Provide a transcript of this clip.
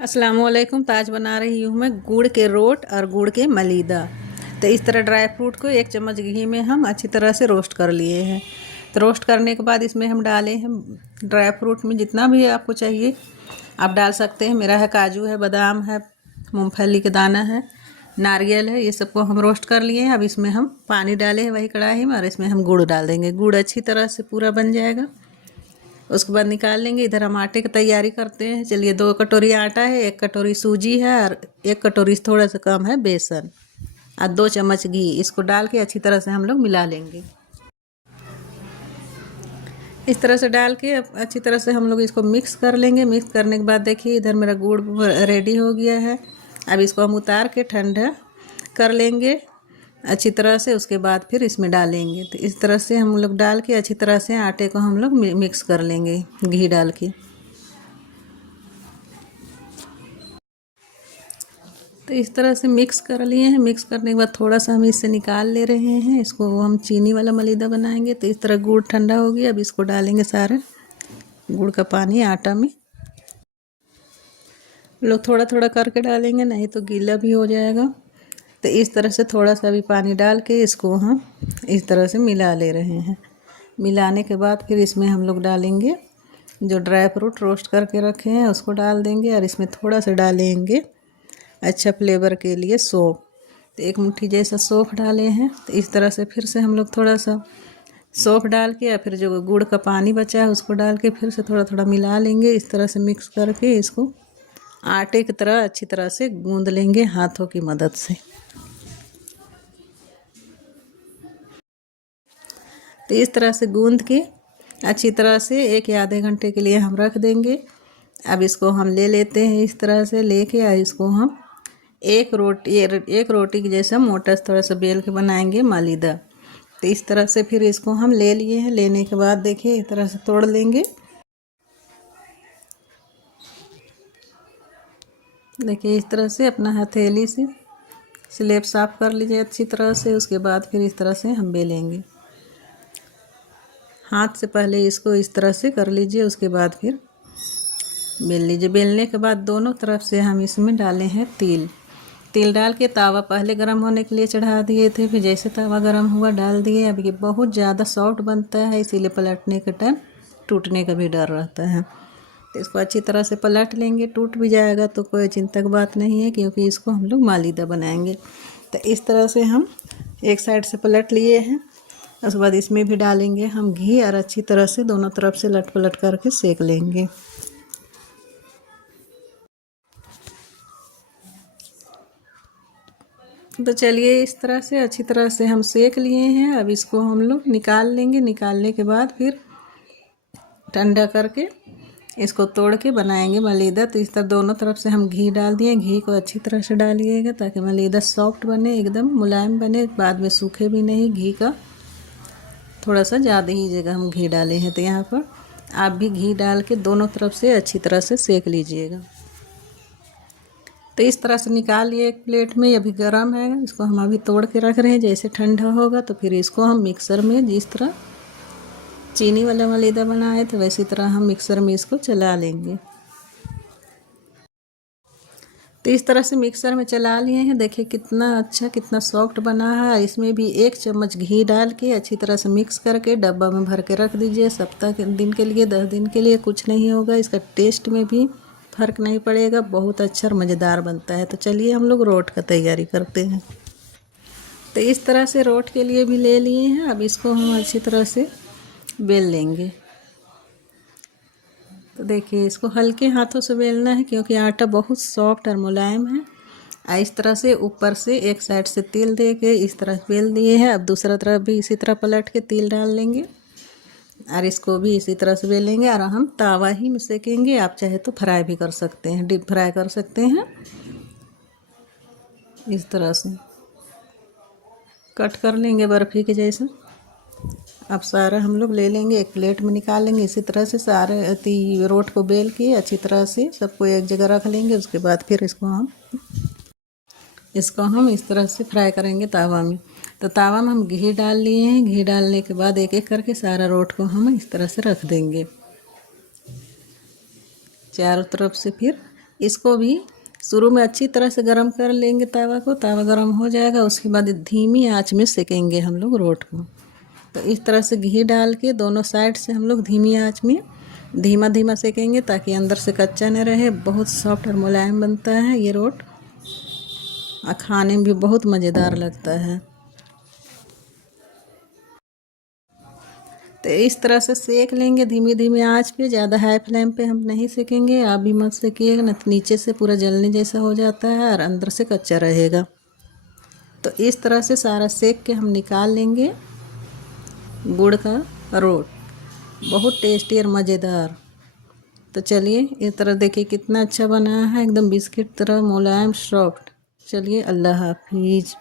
अस्सलामुअलैकुम। ताज बना रही हूँ मैं गुड़ के रोट और गुड़ के मलीदा। तो इस तरह ड्राई फ्रूट को 1 चम्मच घी में हम अच्छी तरह से रोस्ट कर लिए हैं। तो रोस्ट करने के बाद इसमें हम डाले हैं ड्राई फ्रूट में जितना भी आपको चाहिए आप डाल सकते हैं। मेरा है काजू है, बादाम है, मूंगफली के दाना है, नारियल है, ये सबको हम रोस्ट कर लिए हैं। अब इसमें हम पानी डाले हैं वही कढ़ाई में और इसमें हम गुड़ डाल देंगे। गुड़ अच्छी तरह से पूरा बन जाएगा, उसके बाद निकाल लेंगे। इधर हम आटे की तैयारी करते हैं। चलिए, 2 कटोरी आटा है, 1 कटोरी सूजी है और 1 कटोरी थोड़ा सा कम है बेसन और 2 चम्मच घी। इसको डाल के अच्छी तरह से हम लोग मिला लेंगे। इस तरह से डाल के अच्छी तरह से हम लोग इसको मिक्स कर लेंगे। मिक्स करने के बाद देखिए इधर मेरा गुड़ रेडी हो गया है। अब इसको हम उतार के ठंडा कर लेंगे अच्छी तरह से। उसके बाद फिर इसमें डालेंगे। तो इस तरह से हम लोग डाल के अच्छी तरह से आटे को हम लोग मिक्स कर लेंगे घी डाल के। तो इस तरह से मिक्स कर लिए हैं। मिक्स करने के बाद थोड़ा सा हम इससे निकाल ले रहे हैं। इसको हम चीनी वाला मलीदा बनाएंगे। तो इस तरह गुड़ ठंडा हो गया। अब इसको डालेंगे सारा गुड़ का पानी आटा में। लोग थोड़ा थोड़ा करके डालेंगे, नहीं तो गीला भी हो जाएगा। तो इस तरह से थोड़ा सा भी पानी डाल के इसको हम इस तरह से मिला ले रहे हैं। मिलाने के बाद फिर इसमें हम लोग डालेंगे जो ड्राई फ्रूट रोस्ट करके रखे हैं उसको डाल देंगे और इसमें थोड़ा सा डालेंगे अच्छा फ्लेवर के लिए सौंफ। तो 1 मुट्ठी जैसा सौंफ डाले हैं। तो इस तरह से फिर से हम लोग थोड़ा सा सौंफ डाल के या फिर जो गुड़ का पानी बचा है उसको डाल के फिर से थोड़ा थोड़ा मिला लेंगे। इस तरह से मिक्स करके इसको आटे की तरह अच्छी तरह से गूंद लेंगे हाथों की मदद से। तो इस तरह से गूंद के अच्छी तरह से 1 या आधे घंटे के लिए हम रख देंगे। अब इसको हम ले लेते हैं। इस तरह से लेके और इसको हम एक रोटी की जैसा मोटा थोड़ा सा बेल के बनाएंगे मालीदा। तो इस तरह से फिर इसको हम ले लिए हैं। लेने के बाद देखिए इस तरह से तोड़ लेंगे। देखिए इस तरह से अपना हथेली से स्लेब साफ कर लीजिए अच्छी तरह से। उसके बाद फिर इस तरह से हम बेलेंगे। हाथ से पहले इसको इस तरह से कर लीजिए, उसके बाद फिर बेल लीजिए। बेलने के बाद दोनों तरफ से हम इसमें डाले हैं तिल। तिल डाल के तावा पहले गर्म होने के लिए चढ़ा दिए थे, फिर जैसे तावा गर्म हुआ डाल दिए। अब ये बहुत ज़्यादा सॉफ्ट बनता है, इसीलिए पलटने के टाइम टूटने का भी डर रहता है। तो इसको अच्छी तरह से पलट लेंगे। टूट भी जाएगा तो कोई चिंता की बात नहीं है, क्योंकि इसको हम लोग मालीदा बनाएंगे। तो इस तरह से हम एक साइड से पलट लिए हैं। उसके बाद इसमें भी डालेंगे हम घी और अच्छी तरह से दोनों तरफ से लट पलट करके सेक लेंगे। तो चलिए इस तरह से अच्छी तरह से हम सेक लिए हैं। अब इसको हम लोग निकाल लेंगे। निकालने के बाद फिर ठंडा करके इसको तोड़ के बनाएंगे मलीदा। तो इस तरह दोनों तरफ से हम घी डाल दिए। घी को अच्छी तरह से डालिएगा ताकि मलीदा सॉफ्ट बने, एकदम मुलायम बने, बाद में सूखे भी नहीं। घी का थोड़ा सा ज़्यादा ही जगह हम घी डाले हैं। तो यहाँ पर आप भी घी डाल के दोनों तरफ से अच्छी तरह से सेक लीजिएगा। तो इस तरह से निकाल लिए एक प्लेट में। अभी गर्म है, इसको हम अभी तोड़ के रख रहे हैं। जैसे ठंडा होगा तो फिर इसको हम मिक्सर में, जिस तरह चीनी वाला मलीदा बनाए तो वैसी तरह हम मिक्सर में इसको चला लेंगे। तो इस तरह से मिक्सर में चला लिए हैं। देखिए कितना अच्छा, कितना सॉफ्ट बना है। इसमें भी 1 चम्मच घी डाल के अच्छी तरह से मिक्स करके डब्बा में भर के रख दीजिए सप्ताह के दिन के लिए, 10 दिन के लिए। कुछ नहीं होगा, इसका टेस्ट में भी फ़र्क नहीं पड़ेगा। बहुत अच्छा और मज़ेदार बनता है। तो चलिए हम लोग रोट का तैयारी करते हैं। तो इस तरह से रोट के लिए भी ले लिए हैं। अब इसको हम अच्छी तरह से बेल लेंगे। तो देखिए इसको हल्के हाथों से बेलना है, क्योंकि आटा बहुत सॉफ्ट और मुलायम है। इस तरह से ऊपर से एक साइड से तेल दे के इस तरह बेल दिए हैं। अब दूसरा तरफ भी इसी तरह पलट के तेल डाल लेंगे और इसको भी इसी तरह से बेलेंगे। और हम तावा ही में सेकेंगे। आप चाहे तो फ्राई भी कर सकते हैं, डीप फ्राई कर सकते हैं। इस तरह से कट कर लेंगे बर्फ़ी के जैसे। अब सारा हम लोग ले लेंगे, एक प्लेट में निकाल लेंगे। इसी तरह से सारे रोट को बेल के अच्छी तरह से सबको एक जगह रख लेंगे। उसके बाद फिर इसको हम इस तरह से फ्राई करेंगे तावा में। तो तावा में हम घी डाल लिए हैं। घी डालने के बाद एक एक करके सारा रोट को हम इस तरह से रख देंगे। चारों तरफ से फिर इसको भी शुरू में अच्छी तरह से गरम कर लेंगे तवा को। तवा गरम हो जाएगा, उसके बाद धीमी आंच में सेकेंगे हम लोग रोट को। तो इस तरह से घी डाल के दोनों साइड से हम लोग धीमी आंच में धीमा धीमा सेकेंगे ताकि अंदर से कच्चा न रहे। बहुत सॉफ्ट और मुलायम बनता है ये रोट और खाने में भी बहुत मज़ेदार लगता है। तो इस तरह से सेक लेंगे धीमी धीमी आंच पे। ज़्यादा हाई फ्लेम पे हम नहीं सेकेंगे। आप भी मत सेकिएगा, न तो नीचे से पूरा जलने जैसा हो जाता है और अंदर से कच्चा रहेगा। तो इस तरह से सारा सेक के हम निकाल लेंगे गुड़ का रोट। बहुत टेस्टी और मज़ेदार। तो चलिए इस तरह देखिए कितना अच्छा बना है, एकदम बिस्किट तरह मुलायम सॉफ्ट। चलिए अल्लाह हाफिज़।